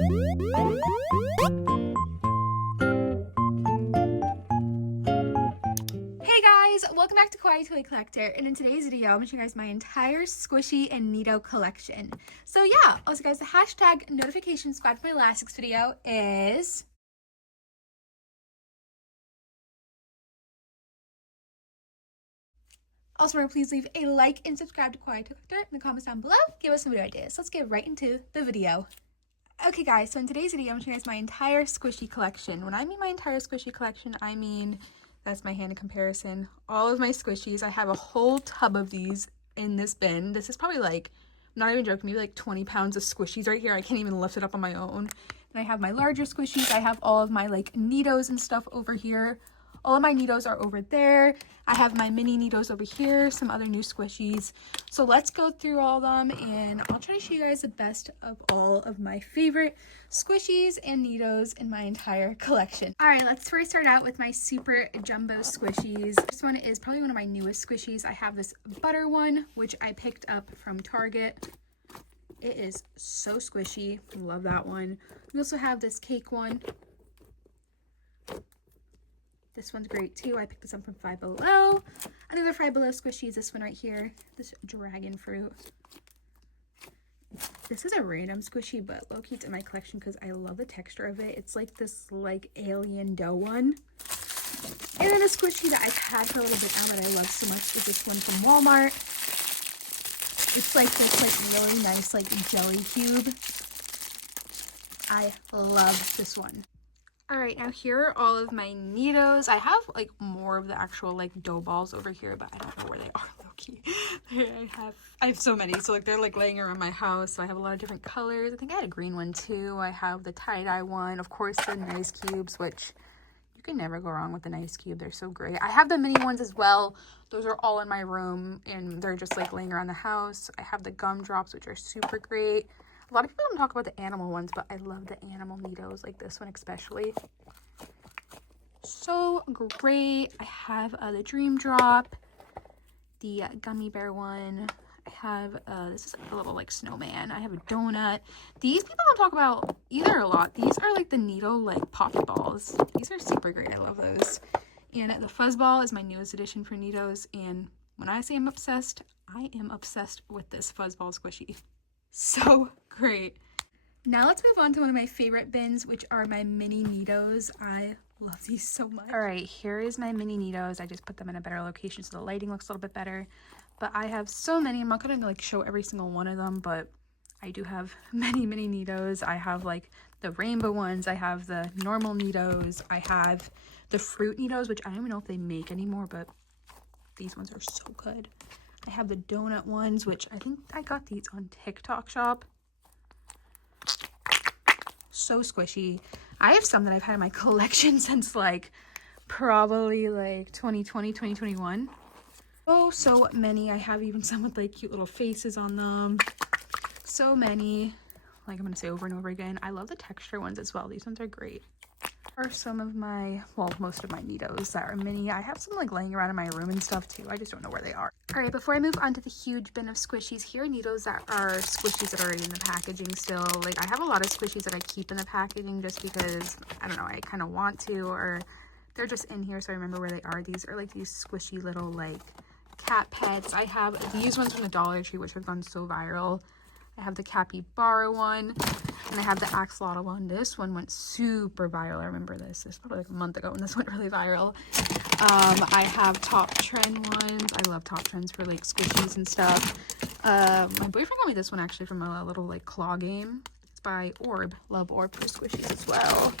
Hey guys, welcome back to Kawaii Toy Collector, and in today's video I'm going to show you guys my entire squishy and Neato collection. So yeah, also guys, the hashtag notification squad for my last week's video is... Also remember, please leave a like and subscribe to Kawaii Toy Collector in the comments down below. Give us some video ideas. Let's get right into the video. Okay guys, so in today's video I'm going to show you guys my entire squishy collection. When I mean my entire squishy collection, I mean... that's my hand in comparison. All of my squishies. I have a whole tub of these in this bin. This is probably like, I'm not even joking, maybe like 20 pounds of squishies right here. I can't even lift it up on my own. And I have my larger squishies. I have all of my like Needos and stuff over here. All of my Needos are over there. I have my mini Needos over here, some other new squishies. So let's go through all of them and I'll try to show you guys the best of all of my favorite squishies and Needos in my entire collection. All right, let's first start out with my super jumbo squishies. This one is probably one of my newest squishies. I have this butter one, which I picked up from Target. It is so squishy. Love that one. We also have this cake one. This one's great too. I picked this up from Five Below. Another Five Below squishy is this one right here. This dragon fruit. This is a random squishy, but low-key it's in my collection because I love the texture of it. It's like this like alien dough one. And then a squishy that I've had for a little bit now that I love so much is this one from Walmart. It's like this like really nice like jelly cube. I love this one. Alright, now here are all of my Needos. I have like more of the actual like dough balls over here, but I don't know where they are, low-key. I have so many, so like they're like laying around my house. So I have a lot of different colors. I think I had a green one too. I have the tie-dye one, of course the nice cubes, which you can never go wrong with the nice cube. They're so great. I have the mini ones as well. Those are all in my room and they're just like laying around the house. I have the gumdrops, which are super great. A lot of people don't talk about the animal ones, but I love the animal Needos, like this one especially. So great. I have the Dream Drop, the gummy bear one. I have, this is a little like snowman. I have a donut. These people don't talk about either a lot. These are like the Needo like poppy balls. These are super great. I love those. And the fuzz ball is my newest addition for Needos. And when I say I'm obsessed, I am obsessed with this fuzz ball squishy. So great. Now let's move on to one of my favorite bins, which are my mini Needos. I love these so much. All right, here is my mini Needos. I just put them in a better location so the lighting looks a little bit better. But I have so many. I'm not gonna like show every single one of them, but I do have many Needos. I have like the rainbow ones. I have the normal Needos. I have the fruit Needos, which I don't even know if they make anymore, but these ones are so good. I have the donut ones, which I think I got these on TikTok shop. So squishy. I have some that I've had in my collection since like probably like 2020, 2021. Oh, so many. I have even some with like cute little faces on them. So many. Like I'm going to say over and over again. I love the texture ones as well. These ones are great. Are some of my, well, most of my Needos that are mini. I have some like laying around in my room and stuff too. I just don't know where they are. All right, before I move on to the huge bin of squishies, here are Needos that are squishies that are already in the packaging still. Like I have a lot of squishies that I keep in the packaging just because, I don't know, I kind of want to, or they're just in here so I remember where they are. These are like these squishy little like cat pets. I have these ones from the Dollar Tree, which have gone so viral. I have the capybara one, and I have the axolotl one. This one went super viral. I remember this. This was probably like a month ago when this went really viral. I have top trend ones. I love top trends for like squishies and stuff. My boyfriend got me this one actually from a little like claw game. It's by Orb. Love Orb for squishies as well.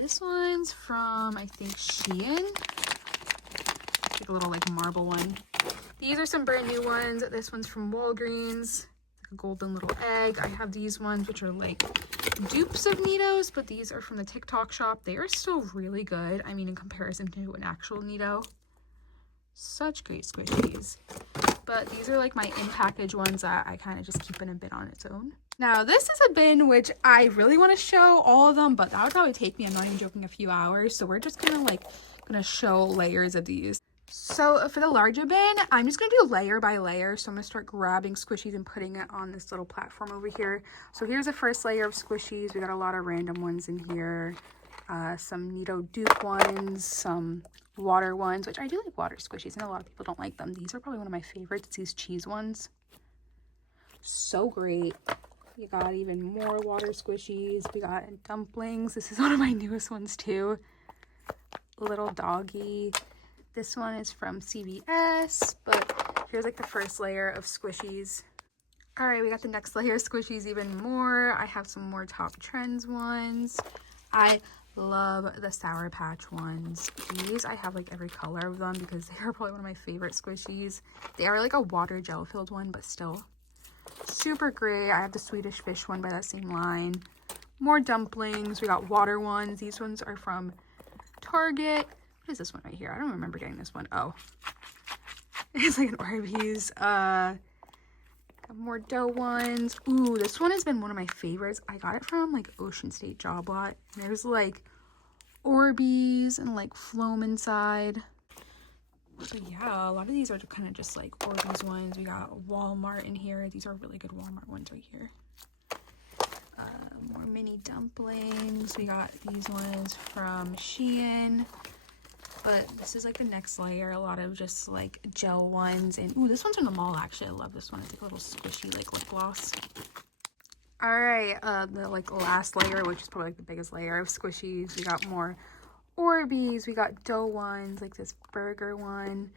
This one's from, I think, Shein. Like a little like marble one. These are some brand new ones. This one's from Walgreens. A golden little egg. I have these ones which are like dupes of Needos, but these are from the TikTok shop. They are still really good. I mean, in comparison to an actual Needo. Such great squishies. But these are like my in-package ones that I kind of just keep in a bin on its own. Now, this is a bin which I really want to show all of them, but that would probably take me, I'm not even joking, a few hours. So we're just gonna show layers of these. So for the larger bin, I'm just going to do layer by layer. So I'm going to start grabbing squishies and putting it on this little platform over here. So here's the first layer of squishies. We got a lot of random ones in here. Some Neato dupe ones, some water ones, which I do like water squishies. I know a lot of people don't like them. These are probably one of my favorites, these cheese ones. So great. You got even more water squishies. We got dumplings. This is one of my newest ones too. Little doggy. This one is from CVS, but here's like the first layer of squishies. All right, we got the next layer of squishies, even more. I have some more Top Trends ones. I love the Sour Patch ones. These, I have like every color of them because they are probably one of my favorite squishies. They are like a water gel filled one, but still super great. I have the Swedish Fish one by that same line. More dumplings. We got water ones. These ones are from Target. What is this one right here? I don't remember getting this one. Oh, it's like an Orbeez. More dough ones. Ooh, this one has been one of my favorites. I got it from like Ocean State Job Lot. And there's like Orbeez and like Floam inside. So yeah, a lot of these are kind of just like Orbeez ones. We got Walmart in here. These are really good Walmart ones right here. More mini dumplings. We got these ones from Shein. But this is like the next layer. A lot of just like gel ones. And ooh, this one's from the mall actually. I love this one. It's like a little squishy like lip gloss. Alright, the like last layer, which is probably like the biggest layer of squishies. We got more Orbeez. We got dough ones, like this burger one.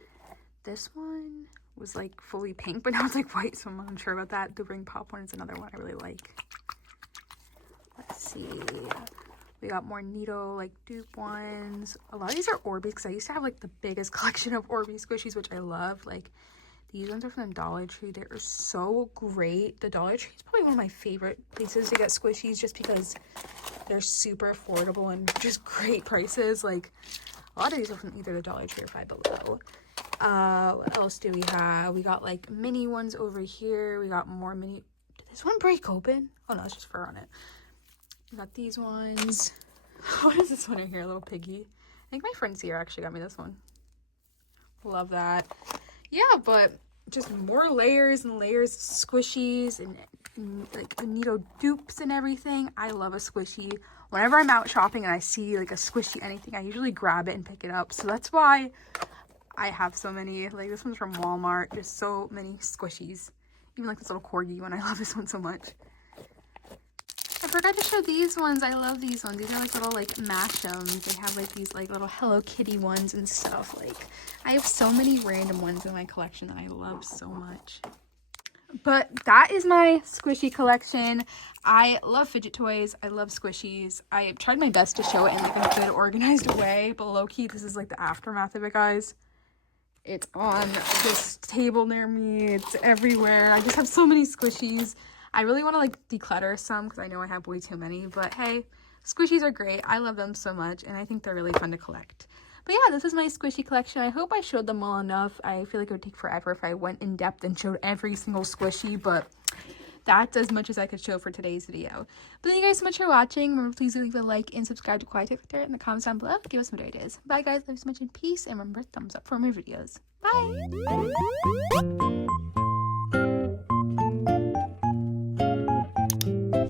This one was like fully pink, but now it's like white, so I'm unsure about that. The ring pop one is another one I really like. Let's see. We got more Neato, like dupe ones. A lot of these are Orbeez because I used to have like the biggest collection of Orbeez squishies, which I love. Like these ones are from the Dollar Tree. They are so great. The Dollar Tree is probably one of my favorite places to get squishies just because they're super affordable and just great prices. Like a lot of these are from either the Dollar Tree or Five Below. What else do we have? We got like mini ones over here. We got more mini. Did this one break open? Oh no, it's just fur on it. We got these ones. What is this one right here? A little piggy. I think my friend Sierra actually got me this one. Love that. Yeah, but just more layers and layers of squishies and like Neato dupes and everything. I love a squishy. Whenever I'm out shopping and I see like a squishy anything, I usually grab it and pick it up. So that's why I have so many. Like this one's from Walmart. Just so many squishies. Even like this little corgi one. I love this one so much. I forgot to show these ones. I love these ones. These are like little like mashems. They have like these like little Hello Kitty ones and stuff. Like I have so many random ones in my collection that I love so much. But that is my squishy collection. I love fidget toys. I love squishies. I tried my best to show it in like a good organized way, but low-key this is like the aftermath of it, guys. It's on this table near me. It's everywhere. I just have so many squishies. I really want to like declutter some because I know I have way too many, but hey, squishies are great. I love them so much and I think they're really fun to collect. But yeah, this is my squishy collection. I hope I showed them all enough. I feel like it would take forever if I went in depth and showed every single squishy, but that's as much as I could show for today's video. But thank you guys so much for watching. Remember, please leave a like and subscribe to Kawaii Toy Collector in the comments down below. Give us some ideas. Bye guys, love you so much in peace, and remember, thumbs up for more videos. Bye!